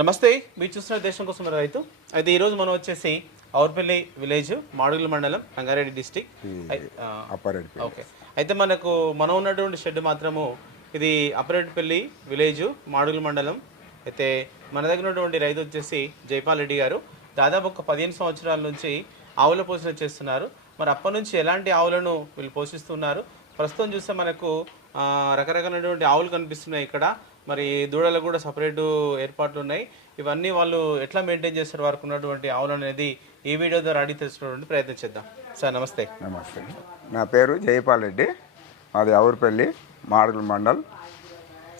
నమస్తే మీరు చూస్తున్న దేశం కోసం రైతు. అయితే ఈరోజు మనం వచ్చేసి ఔర్పల్లి విలేజ్ మాడుగుల మండలం రంగారెడ్డి డిస్టిక్. ఓకే. అయితే మనకు మనం ఉన్నటువంటి షెడ్ మాత్రము ఇది అప్పరెడ్డిపల్లి విలేజ్ మాడుగుల మండలం. అయితే మన దగ్గర ఉన్నటువంటి రైతు వచ్చేసి జైపాల్ రెడ్డి గారు. దాదాపు ఒక పదిహేను సంవత్సరాల నుంచి ఆవుల పోషణ చేస్తున్నారు. మరి అప్పటి నుంచి ఎలాంటి ఆవులను వీళ్ళు పోషిస్తున్నారు? ప్రస్తుతం చూస్తే మనకు రకరకాలైనటువంటి ఆవులు కనిపిస్తున్నాయి ఇక్కడ. మరి దూడలకు కూడా సపరేటు ఏర్పాట్లు ఉన్నాయి ఇవన్నీ వాళ్ళు ఎట్లా మెయింటైన్ చేస్తారు? వారికి ఉన్నటువంటి ఆవులు అనేది ఈ వీడియో ద్వారా అడిగి తెలుసుకోవడానికి ప్రయత్నం చేద్దాం. సార్ నమస్తే. నమస్తే. నా పేరు జయపాల్ రెడ్డి. మాది అవురుపల్లి మాడుగుల మండల్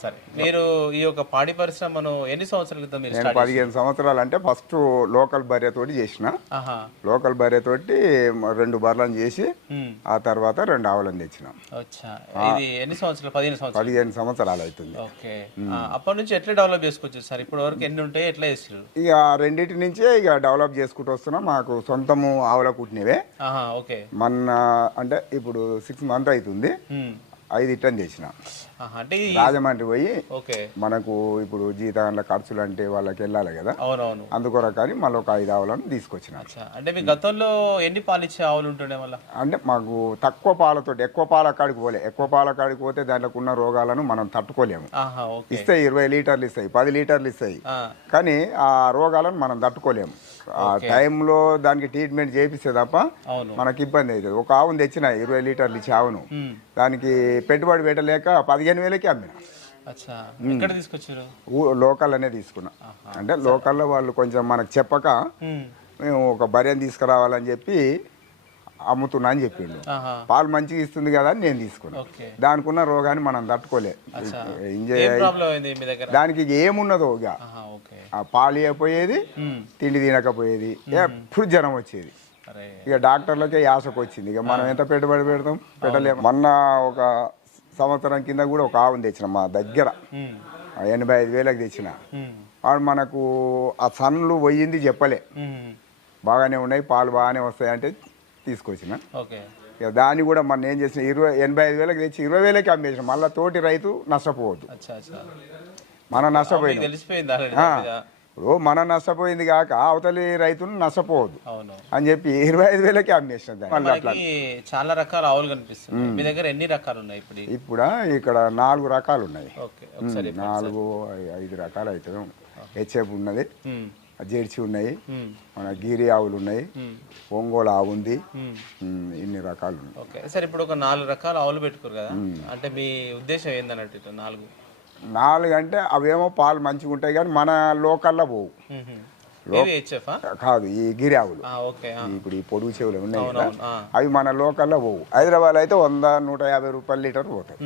సరే. మీరు ఈ యొక్క పాడి పరిశ్రమను ఎన్ని సంవత్సరాల క్రితం నేను పదిహేను సంవత్సరాలు అంటే ఫస్ట్ లోకల్ బర్రెతోటి చేసిన. లోకల్ బర్రెతోటి రెండు బర్రెలను చేసి. ఆ తర్వాత రెండు ఆవులను తెచ్చిన. ఇది ఎన్ని సంవత్సరాలు? పదిహేను సంవత్సరాలు? పదిహేను సంవత్సరాలు అవుతుంది. ఓకే. అప్పటి నుంచి ఎట్లా డెవలప్ చేసుకోవచ్చు సార్? ఇప్పటి వరకు ఎన్ని ఉంటాయి? ఎట్లా చేస్తారు ఇక రెండింటి నుంచే ఇక డెవలప్ చేసుకుంటూ వస్తున్నాం. మాకు సొంతము ఆవుల కుట్టినవే ఓకే. మొన్న అంటే ఇప్పుడు సిక్స్ మంత్ అవుతుంది. ఐదు ఇట్టని చేసిన. అంటే రాజమండ్రి పోయి మనకు ఇప్పుడు జీతాల ఖర్చులు అంటే వాళ్ళకి వెళ్ళాలి కదా? అవునవును. అందుకొరకని మళ్ళీ ఒక ఐదు ఆవులను తీసుకొచ్చిన. అంటే మీ గతంలో ఎన్ని పాలు ఇచ్చే ఆవులు ఉంటుండే మళ్ళీ? అంటే మాకు తక్కువ పాలతోటి ఎక్కువ పాల కాడికి పోలే. ఎక్కువ పాల కాడికి పోతే దాంట్లో ఉన్న రోగాలను మనం తట్టుకోలేము. ఇస్తాయి ఇరవై లీటర్లు ఇస్తాయి పది లీటర్లు ఇస్తాయి. కానీ ఆ రోగాలను మనం తట్టుకోలేము. ఆ టైంలో దానికి ట్రీట్మెంట్ చేపిస్తే తప్ప మనకి ఇబ్బంది అవుతుంది. ఒక ఆవును తెచ్చిన ఇరవై లీటర్లు ఇచ్చి ఆవును. దానికి పెట్టుబడి పెట్టలేక పదిహేను వేలకి అమ్మిన. లోకల్ అనే తీసుకున్నా. అంటే లోకల్లో వాళ్ళు కొంచెం మనకు చెప్పక. మేము ఒక బర్రెని తీసుకురావాలని చెప్పి అమ్ముతున్నా అని చెప్పిండు. పాలు మంచిగా ఇస్తుంది కదా అని నేను తీసుకున్నా. దానికి ఉన్న రోగాన్ని మనం తట్టుకోలే. దానికి ఇక ఏమున్నదో ఇక. పాలు ఇవ్వకపోయేది ఉమ్. తిండి తినకపోయేది ఎప్పుడు జ్వరం వచ్చేది. ఇక డాక్టర్లకే యాసకు వచ్చింది. ఇక మనం ఎంత పెట్టుబడి పెడతాం? పెట్టలేము మొన్న ఒక సంవత్సరం కింద కూడా ఒక ఆవును తెచ్చిన మా దగ్గర. ఎనభై ఐదు వేలకు తెచ్చిన. వాడు మనకు ఆ సన్లు పోయింది చెప్పలే. బాగానే ఉన్నాయి పాలు బాగానే వస్తాయి అంటే తీసుకొచ్చిన. ఓకే. ఇక దాన్ని కూడా మన ఏం చేసిన ఇరవై ఎనభై ఐదు వేలకు తెచ్చి ఇరవై వేలకి అమ్మేసిన. మళ్ళీ తోటి రైతు నష్టపోవద్దు. మనం. మీద. ఇప్పుడు మనం నష్టపోయింది కాక అవతలి రైతును నష్టపోవద్దు. అని చెప్పి ఇరవై ఐదు వేలకి అమ్మేసిన చాలా రకాల ఆవులు కనిపిస్తున్నాయి. మీ దగ్గర ఎన్ని రకాలు ఉన్నాయి ఇప్పుడు ఇప్పుడు ఇక్కడ నాలుగు రకాలు ఉన్నాయి నాలుగు ఐదు రకాలు అవుతుంది హెచ్ఎఫ్ ఉన్నది. జెర్సీ ఉన్నాయి. మన గీరి ఆవులు ఉన్నాయి. ఒంగోలు ఆవు ఉంది. ఇన్ని రకాలు ఉన్నాయి. ఓకే. సరే ఇప్పుడు ఒక నాలుగు రకాల ఆవులు పెట్టుకోరు కదా. అంటే మీ ఉద్దేశం ఏందన్నట్టు ఇట్లా నాలుగు? నాలుగు అంటే అవేమో పాలు మంచిగా ఉంటాయి కానీ మన లోకల్లో పోవు. కాదు ఈ గిరి ఆవులు. ఇప్పుడు ఈ పొడుగు చెవులు ఉన్నాయి కదా. అవి మన లోకల్లో పోవు. హైదరాబాద్ అయితే వంద నూట యాభై రూపాయల లీటర్ పోతాయి.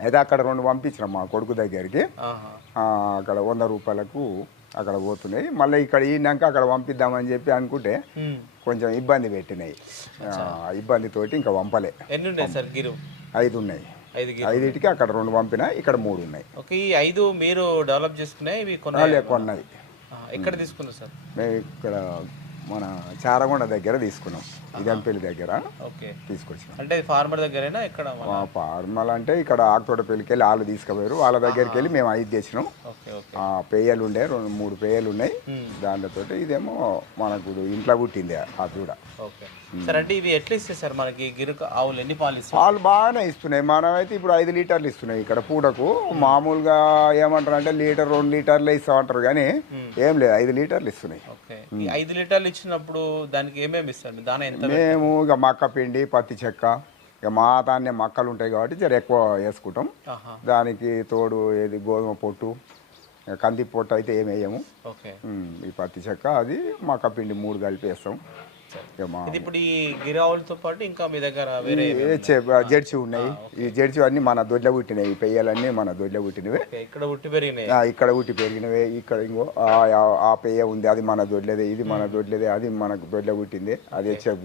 అయితే అక్కడ రెండు పంపించినాం మా కొడుకు దగ్గరికి. అక్కడ వంద రూపాయలకు అక్కడ పోతున్నాయి. మళ్ళీ ఇక్కడ ఈనాక అక్కడ పంపిద్దామని చెప్పి అనుకుంటే. కొంచెం ఇబ్బంది పెట్టినాయి. ఇబ్బందితోటి ఇంకా పంపలే. ఎన్ని ఉన్నాయి సార్ గిరు? ఐదు ఉన్నాయి. ఐదు గిరు. ఐదింటికి అక్కడ రెండు పంపిన ఇక్కడ మూడు ఉన్నాయి. ఓకే ఈ ఐదు మీరు డెవలప్ చేసుకునే ఇవి కొన్ని వాళ్ళు ఎక్కువ ఉన్నాయి ఎక్కడ తీసుకున్నారు సార్? మేము ఇక్కడ మన చారగొండ దగ్గర తీసుకున్నాం. ఇదంపల్లి దగ్గర ఓకే. తీసుకొచ్చినాం. అంటే ఫార్మర్ దగ్గరేనా ఆ ఫార్మల్ అంటే ఇక్కడ ఆకుతోటపల్లికి వెళ్ళి వాళ్ళు తీసుకుపోయారు. వాళ్ళ దగ్గరికి వెళ్ళి మేము ఐదు తెచ్చినాం. పేయలు ఉండే రెండు మూడు పేయలు ఉన్నాయి. దాంతో ఇదేమో మనకు ఇంట్లో పుట్టింది ఆ దూడ. ఓకే. సార్ అంటే ఇవి ఎట్లా ఇస్తాయి సార్ మనకి? గిరు ఆవులు ఎన్ని పాలు ఇస్తాయి పాలు బాగానే ఇస్తున్నాయి. మనమైతే ఇప్పుడు ఐదు లీటర్లు ఇస్తున్నాయి ఇక్కడ పూటకు. మామూలుగా ఏమంటారు అంటే లీటర్ రెండు లీటర్లే ఇస్తామంటారు కానీ ఏం లేదు. ఐదు లీటర్లు ఇస్తున్నాయి. ఐదు లీటర్లు ఇచ్చినప్పుడు దానికి ఏమేమి ఇస్తారు? దాని ఎంత మేము ఇక మక్క పిండి పత్తి చెక్క ఇక మా తాన్నే మక్కలు ఉంటాయి కాబట్టి జర ఎక్కువ వేసుకుంటాం. దానికి తోడు ఏది గోధుమ పొట్టు ఇక కంది పొట్టు అయితే ఏమి వేయము. ఓకే. ఉమ్, ఈ పత్తి చెక్క అది మక్క పిండి మూడు కలిపి వేస్తాం. ఇది ఇప్పుడు ఈ గిరి ఆవులతో పాటు ఇంకా మీ దగ్గర వేరే జెర్సీ ఉన్నాయి. ఈ జెర్సీ అన్ని మన దొడ్ల పుట్టినవి ఈ పెయ్యాలన్నీ మన దొడ్ల పుట్టినవే. ఇక్కడ ఉట్టి పెరిగినాయి ఇక్కడ పుట్టి పెరిగినవే. ఇక్కడ ఇంకో ఆ- పెయ్య ఉంది అది మన దొడ్లదే ఇది మన దొడ్లదే అది మనకు దొడ్ల పుట్టింది అది హెచ్ఎఫ్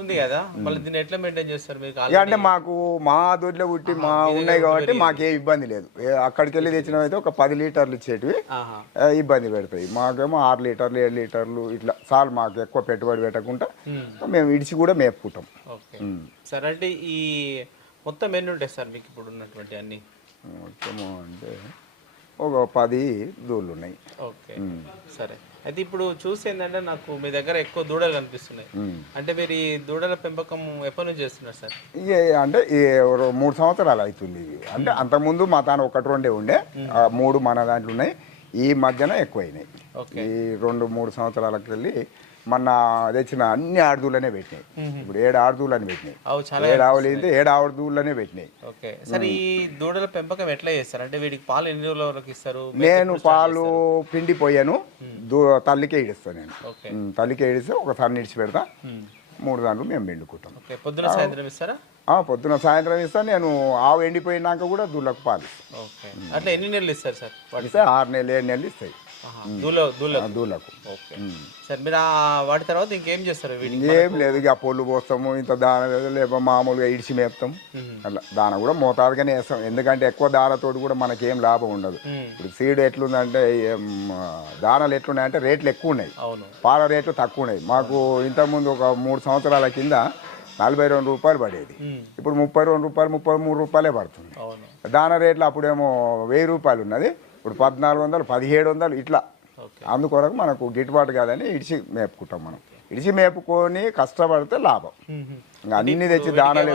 ఉంది కదా? మళ్ళీ దీన్ని ఎట్లా మెయింటైన్ చేస్తారు అంటే మాకు మా దొడ్లో పుట్టి మా ఉన్నాయి కాబట్టి మాకే ఇబ్బంది లేదు. అక్కడికి వెళ్ళి తెచ్చినవైతే ఒక పది లీటర్లు ఇచ్చేటివి ఇబ్బంది పెడతాయి. మాకేమో ఆరు లీటర్లు ఏడు లీటర్లు ఇట్లా చాలు మాకు ఎక్కువ పెట్టుబడి పెట్టకుండా మేము ఇడిచి కూడా మేపుకుంటాం. ఓకే. సార్ అంటే ఈ మొత్తం ఎన్ని ఉంటాయి సార్ మీకు ఇప్పుడు ఉన్నటువంటి అన్ని? మొత్తము అంటే ఒక పది దూళ్ళు ఉన్నాయి. ఓకే. సరే. అయితే ఇప్పుడు చూసి ఏంటంటే నాకు మీ దగ్గర ఎక్కువ దూడలు కనిపిస్తున్నాయి. అంటే మీరు ఈ దూడల పెంపకం ఎప్పటి నుంచి చేస్తున్నారు సార్? అంటే మూడు సంవత్సరాలు అవుతుంది అంటే అంతకుముందు మా తాను ఒకటి రెండే ఉండే. మూడు మన దాంట్లో ఉన్నాయి. ఈ మధ్యన ఎక్కువైనాయి. ఓకే. ఈ రెండు మూడు సంవత్సరాలకు వెళ్ళి మొన్న తెచ్చిన అన్ని ఆడదూలనే పెట్టినాయి. ఇప్పుడు ఏడు ఆడదూలని పెట్టినాయి. ఏడు ఆవులు అయితే ఏడు ఆడదూలనే పెట్టినాయి. ఓకే. సరే ఈ దూడల పెంపకం ఎట్లా చేస్తారు? అంటే వీటికి పాలు ఎన్ని రోజుల వరకు ఇస్తారు? నేను పాలు పిండి పోయాను. తల్లికే ఇడిస్తాను నేను. తల్లికే ఇడిస్తే ఒక సన్న ఇడిచి పెడతా. మూడు దాంట్లో మేము పిండుకుంటాం. పొద్దున సాయంత్రం ఇస్తారా? పొద్దున సాయంత్రం ఇస్తాను నేను ఆవు ఎండిపోయినాక కూడా దూళ్ళకు పాలు ఇస్తాను ఓకే. అంటే ఎన్ని నెలలు ఇస్తారు సార్? ఆరు నెలలు ఏడు నెలలు ఇస్తాయి. ఆహా, దూల దూల ఆ దూళ్ళకు ఓకే. సరే మీరు వాటి తర్వాత ఇంకేం చేస్తారు ఏం లేదు ఇక పొల్లు పోస్తాము ఇంత దాన లేదు లేకపోతే మామూలుగా ఇడిచి మేపుతాం అట్లా దాన కూడా మోతాదుగానే వేస్తాం. ఎందుకంటే ఎక్కువ దానతోటి కూడా మనకేం లాభం ఉండదు. ఇప్పుడు సీడ్ ఎట్లుందంటే దానాలు ఎట్లున్నాయంటే రేట్లు ఎక్కువ ఉన్నాయి పాల రేట్లు తక్కువ ఉన్నాయి మాకు ఇంతకుముందు ఒక మూడు సంవత్సరాల కింద నలభై రెండు రూపాయలు పడేది. ఇప్పుడు ముప్పై రెండు రూపాయలు ముప్పై మూడు రూపాయలే పడుతుంది. దాన రేట్లు అప్పుడేమో వెయ్యి రూపాయలు ఉన్నది. ఇప్పుడు పద్నాలుగు వందలు పదిహేడు వందలు ఇట్లా. అందుకొరకు మనకు గిట్టుబాటు కాదని ఇడిచి మేపుకుంటాం మనం. ఇడిచి మేపుకొని కష్టపడితే లాభం. ఇంకా అన్ని తెచ్చి దానాలు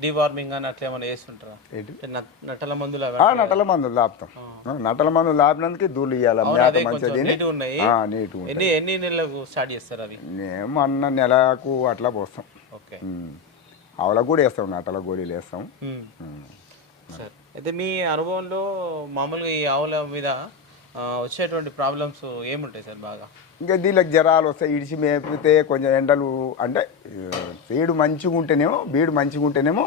డివార్మింగ్ అని అట్లా ఏమైనా వేస్తుంటారా ఏంటి? అంటే నట్- నట్టల మందులు నటల మందులు లాపుతాం. నటల మందులు లాపినందుకు దూళ్ళు ఇవ్వాలి మేత ఉంటుంది ఎన్ని ఎన్ని నెలలకు స్టార్ట్ చేస్తారు అవి? మేము అన్న నెలకు అట్లా పోస్తాం. ఓకే. ఉమ్. ఆవులకు కూడా వేస్తాం నటల గోళీలు వేస్తాం. సరే. అయితే మీ అనుభవంలో మామూలుగా ఈ ఆవుల మీద వచ్చేటువంటి ప్రాబ్లమ్స్ ఏముంటాయి సార్ బాగా? ఇంకా దీనికి జ్వరాలు వస్తాయి ఇడిచి మేపితే కొంచెం ఎండలు అంటే సీడు మంచిగా ఉంటేనేమో బీడు మంచిగా ఉంటేనేమో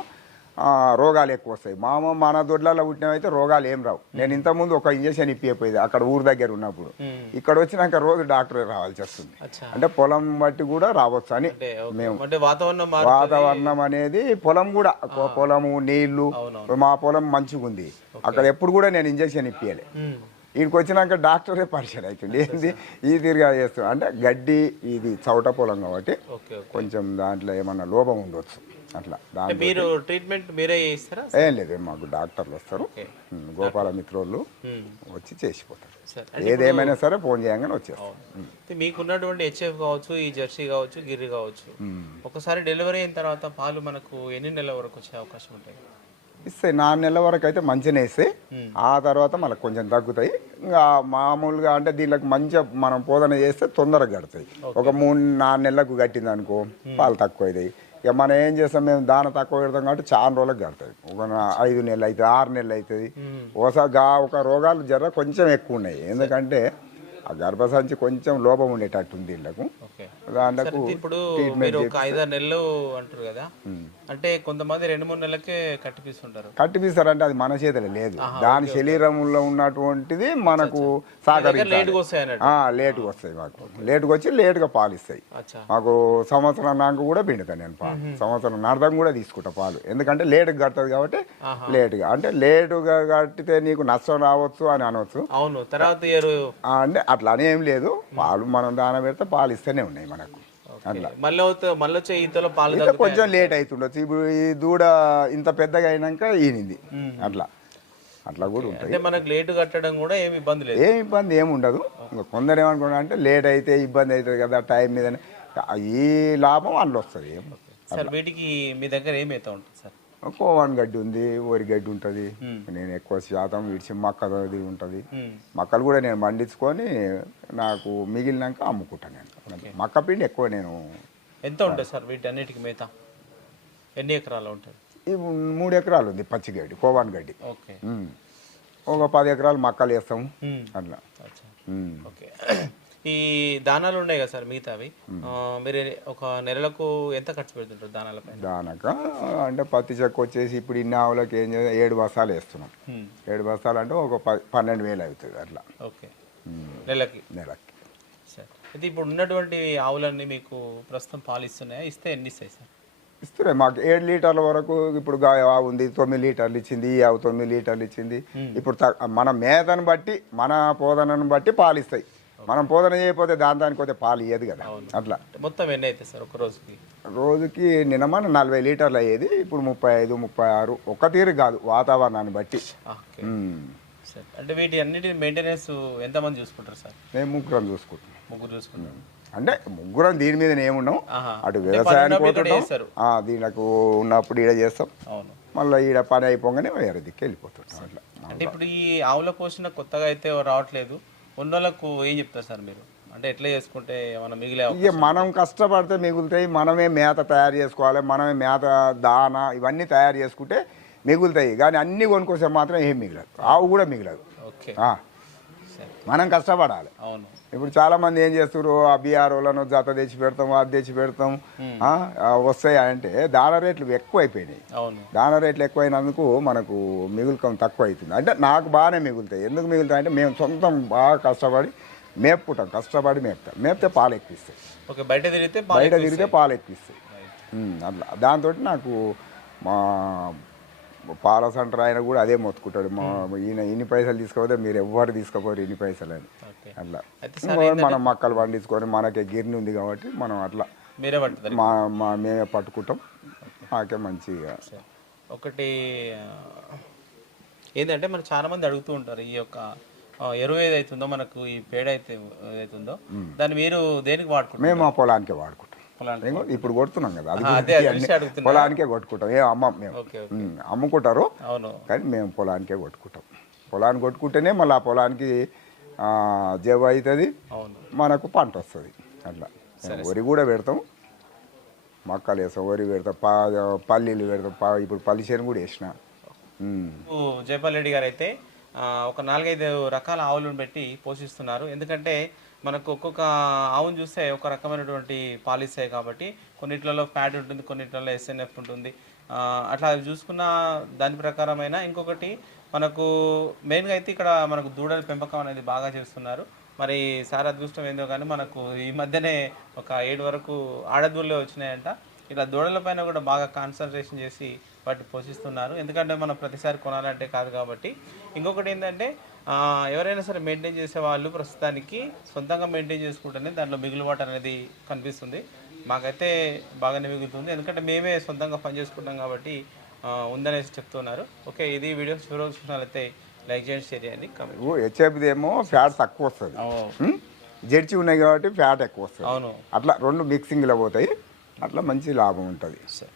రోగాలు ఎక్కువ వస్తాయి మామ మన దొడ్లలో పుట్టినవైతే రోగాలు ఏం రావు. నేను ఇంతకుముందు ఒక ఇంజక్షన్ ఇప్పిపోయేది అక్కడ ఊరు దగ్గర ఉన్నప్పుడు. మ్మ్. ఇక్కడ వచ్చినాక రోజు డాక్టర్ రావాల్సి వస్తుంది. అంటే పొలం బట్టి కూడా రావచ్చు అని. అంటే వాతావరణం అనేది పొలం కూడా పొలము నీళ్ళు. మా పొలం మంచిగా ఉంది అక్కడ ఎప్పుడు కూడా నేను ఇంజక్షన్ ఇప్పియాలి మ్మ్. వీడికి వచ్చినాక డాక్టరే పరిచయం అవుతుంది. ఏంది? ఈ తిరిగా చేస్తాం అంటే గడ్డి ఇది చౌట పొలం కాబట్టి కొంచెం దాంట్లో ఏమన్నా లోపం ఉండొచ్చు. అట్లా. మీరు ట్రీట్మెంట్ మీరే చేస్తారా ఏం లేదు మాకు డాక్టర్లు వస్తారు. గోపాల మిత్రులు. వచ్చి చేసిపోతారు. ఏదేమైనా సరే ఫోన్ చేయగానే వచ్చేస్తారు. మీకున్నటువంటి హెచ్ఎఫ్ కావచ్చు ఈ జెర్సీ కావచ్చు గిర్రి కావచ్చు ఒకసారి డెలివరీ అయిన తర్వాత పాలు మనకు ఎన్ని నెలల వరకు వచ్చే అవకాశం ఉంటాయి? ఇస్తే నాలుగు నెలల వరకు అయితే మంచిగానే ఇస్తాయి మ్మ్. ఆ తర్వాత మనకు కొంచెం తగ్గుతాయి. ఇంకా మామూలుగా అంటే దీనికి మంచిగా మనం పోదన చేస్తే తొందరగా కడతాయి ఒక మూడు నాలుగు నెలలకు కట్టింది అనుకో పాలు తక్కువ అవుతాయి ఇక మనం ఏం చేస్తాం మేము దాన తక్కువ పెడతాం కాబట్టి చాలా రోజులకు కడతాయి ఒక ఐదు నెలలు అవుతుంది ఆరు నెలలు అవుతుంది. ఒకసారి గా ఒక రోగాలు జర కొంచెం ఎక్కువ ఉన్నాయి. ఎందుకంటే ఆ గర్భసంచి కొంచెం లోపం ఉండేటట్టు ఉంది వీళ్ళకు దాంట్లో ఇప్పుడు మీరు ఒక ఐదారు నెలలు అంటారు కదా. అంటే కొంతమంది రెండు మూడు నెలలకే కట్టిపిస్తుంటారు కట్టిపిస్తారంటే అది మన చేతిలో లేదు. దాని శరీరంలో ఉన్నటువంటిది మనకు సహకరించాలి లేటుగా వస్తాయి మాకు. లేటుగా వచ్చి లేటుగా పాలు ఇస్తాయి మాకు సంవత్సరం నాకు కూడా పిండుతాను నేను పాలు. సంవత్సరం నడతం కూడా తీసుకుంటా పాలు. ఎందుకంటే లేటుగా కడుతుంది కాబట్టి. లేటుగా. అంటే లేటుగా కట్టితే నీకు నష్టం రావచ్చు అని అనవచ్చు అవును తర్వాత అంటే అట్లా అని ఏం లేదు. పాలు మనం దాన పెడితే పాలు ఇస్తూనే ఉన్నాయి మనకు. అట్లా. మళ్ళీ వచ్చే ఈతలో పాలు కొంచెం లేట్ అవుతుండొచ్చు. ఇప్పుడు ఈ దూడ ఇంత పెద్దగా అయినాక ఈనింది. అట్లా. అట్లా కూడా అంటే మనకు లేటు కట్టడం కూడా ఏమి ఇబ్బంది లేదు. ఏ ఇబ్బంది ఏమి ఉండదు. ఇంకా కొందరు ఏమనుకున్నా అంటే లేట్ అయితే ఇబ్బంది అవుతుంది కదా టైం మీద ఈ లాభం అందులో వస్తుంది. ఏం సార్ వీటికి మీ దగ్గర ఏమైతే ఉంటుంది సార్? కోవాన్ గడ్డి ఉంది వరి గడ్డి ఉంటుంది. నేను ఎక్కువ శాతం విడిచి మక్కది ఉంటుంది. మక్కలు కూడా నేను పండించుకొని నాకు మిగిలినాక అమ్ముకుంటాను నేను. మక్క పిండి ఎక్కువ నేను ఎంత ఉంటుంది సార్ వీటి అన్నిటికి మేత? ఎన్ని ఎకరాలు ఉంటుంది? ఈ మూడు ఎకరాలు ఉంది పచ్చి గడ్డి. కోవాన్ గడ్డి. ఒక పది ఎకరాలు మక్కలు వేస్తాం మ్మ్. అట్లా. ఓకే. ఈ దానాలు ఉన్నాయి కదా సార్ మిగతావి. ఆ, మీరు ఒక నెలలకు ఎంత ఖర్చు పెడుతుంటారు దానాలపై దానక అంటే పత్తి చెక్క వచ్చేసి ఇప్పుడు ఇన్ని ఆవులకి ఏం చేయాలి? ఏడు బస్తాలు వేస్తున్నాం. ఏడు బస్తాలు అంటే ఒక పన్నెండు వేలు అవుతుంది అట్లా. ఓకే. నెలకి? నెలకి. సరే అయితే ఇప్పుడు ఉన్నటువంటి ఆవులన్నీ మీకు ప్రస్తుతం పాలు ఇస్తున్నాయా ఇస్తే ఎన్ని ఇస్తాయి సార్? ఇస్తున్నాయి. మాకు ఏడు లీటర్ల వరకు ఇప్పుడు ఆవు ఉంది తొమ్మిది లీటర్లు ఇచ్చింది ఈ ఆవు తొమ్మిది లీటర్లు ఇచ్చింది. ఇప్పుడు మన మేతను బట్టి మన పోదనను బట్టి పాలు ఇస్తాయి మనం పోదన చేయకపోతే దాని దానికి పోతే పాలు ఇయ్యదు కదా. అట్లా. మొత్తం ఎన్ని అవుతాయి సార్ ఒక రోజుకి? రోజుకి నిన్నమన్న నలభై లీటర్లు అయ్యేది ఇప్పుడు ముప్పై ఐదు ముప్పై ఆరు ఒక్క తీరు కాదు వాతావరణాన్ని బట్టి. అంటే వీటి అన్నిటి మెయింటెనెన్స్ ఎంతమంది చూసుకుంటారు సార్? మేము ముగ్గురం చూసుకుంటున్నాం ముగ్గురు చూసుకుంటారు. అంటే ముగ్గురం దీని మీద ఏమున్నాం. అటు వ్యవసాయానికి పోతుంటాం. ఆ, దీనికి ఉన్నప్పుడు ఈడ చేస్తాం. అవును. మళ్ళీ ఈడ పని అయిపోగానే వేరే దిక్కు వెళ్ళిపోతుంటాం. అట్లా. అంటే ఇప్పుడు ఈ ఆవుల పోషణ కొత్తగా అయితే రావట్లేదు. ఉన్నోళ్ళకు ఏం చెప్తారు సార్ మీరు? అంటే ఎట్లా చేసుకుంటే ఏమైనా మిగిలే ఇక మనం కష్టపడితే మిగులుతాయి మనమే మేత తయారు చేసుకోవాలి మనమే మేత దాన ఇవన్నీ తయారు చేసుకుంటే మిగులుతాయి. కానీ అన్నీ కొనుక్కొస్తే మాత్రం ఏం మిగలదు. ఆవు కూడా మిగలదు. ఓకే. మనం కష్టపడాలి. అవును. ఇప్పుడు చాలా మంది ఏం చేస్తారు ఆ బీఆర్ఓలను జత తెచ్చి పెడతాం అది తెచ్చి పెడతాం. వస్తాయి అంటే దాన రేట్లు ఎక్కువ అయిపోయినాయి అవును. దాన రేట్లు ఎక్కువైనందుకు మనకు మిగులుకం తక్కువ అవుతుంది అంటే నాకు బాగానే మిగులుతాయి. ఎందుకు మిగులుతాయి అంటే మేము సొంతం బాగా కష్టపడి మేపుకుంటాం కష్టపడి మేపుతాం. మేపితే పాలు ఎక్కిస్తాయి ఓకే బయట తిరిగితే పాలు బయట తిరిగితే. పాలు ఎక్కిస్తాయి అట్లా. దాంతో నాకు మా పాల సెంటర్ ఆయన కూడా అదే మొత్తుకుంటాడు. మా ఈయన ఇన్ని పైసలు తీసుకోపోతే మీరు ఎవ్వరు తీసుకోపోరు ఇన్ని పైసలు అని. అట్లా. మనం మక్కలు పండించుకొని మనకే గిర్ని ఉంది కాబట్టి మనం అట్లా మా మా మేమే పట్టుకుంటాం. మాకే మంచిగా. ఒకటి ఏంటంటే మనకు చాలా మంది అడుగుతూ ఉంటారు ఈ యొక్క ఎరువు ఏదైతుందో మనకు ఈ పేడ అయితే ఏదైతుందో దాన్ని మీరు దేనికి వాడుకుంటారు? మేము మా పొలానికే వాడుకుంటాం. ఇప్పుడు కొడుతున్నాం కదా. అది. పొలానికే కొట్టుకుంటాం. ఏ అమ్మం మేము. అమ్ముకుంటారు. కానీ మేము పొలానికే కొట్టుకుంటాం. పొలానికి కొట్టుకుంటేనే మళ్ళీ ఆ పొలానికి ఆ, జవ అవుతుంది. మనకు పంట వస్తుంది. అట్లా. వరి కూడా పెడతాం. మక్కలు వేస్తాం వరి పెడతాం పా పల్లీలు పెడతాం. పా ఇప్పుడు పల్లి చేను కూడా వేసిన. జయపాల్ రెడ్డి గారు అయితే ఒక నాలుగైదు రకాల ఆవులను పెట్టి పోషిస్తున్నారు. ఎందుకంటే మనకు ఒక్కొక్క ఆవును చూస్తే ఒక రకమైనటువంటి పాలిస్తాయి కాబట్టి కొన్నిట్లలో ఫ్యాట్ ఉంటుంది కొన్నిట్లలో ఎస్ఎన్ఎఫ్ ఉంటుంది. అట్లా చూసుకున్న దాని ప్రకారమైన ఇంకొకటి మనకు మెయిన్గా అయితే ఇక్కడ మనకు దూడల పెంపకం అనేది బాగా చేస్తున్నారు. మరి సార్ అదృష్టం ఏందో కానీ మనకు ఈ మధ్యనే ఒక ఏడు వరకు ఆడదూళ్ళే వచ్చినాయంట. ఇలా దూడల పైన కూడా బాగా కాన్సన్ట్రేషన్ చేసి వాటిని పోషిస్తున్నారు. ఎందుకంటే మనం ప్రతిసారి కొనాలంటే కాదు కాబట్టి. ఇంకొకటి ఏంటంటే ఎవరైనా సరే మెయింటైన్ చేసే వాళ్ళు ప్రస్తుతానికి సొంతంగా మెయింటైన్ చేసుకుంటేనే దాంట్లో మిగులుబాటు అనేది కనిపిస్తుంది. మాకైతే బాగానే మిగులుతుంది. ఎందుకంటే మేమే సొంతంగా పని చేసుకుంటాం కాబట్టి ఉందనేసి చెప్తున్నారు. ఓకే ఇది వీడియో చివరి చూసినట్లయితే లైక్ చేయండి షేర్ చేయండి హెచ్ఎఫ్ది ఏమో ఫ్యాట్ తక్కువ వస్తుంది? జెర్సీ ఉన్నాయి కాబట్టి ఫ్యాట్ ఎక్కువ వస్తుంది. అవును. అట్లా రెండు మిక్సింగ్లో పోతాయి. అట్లా మంచి లాభం ఉంటుంది. సరే.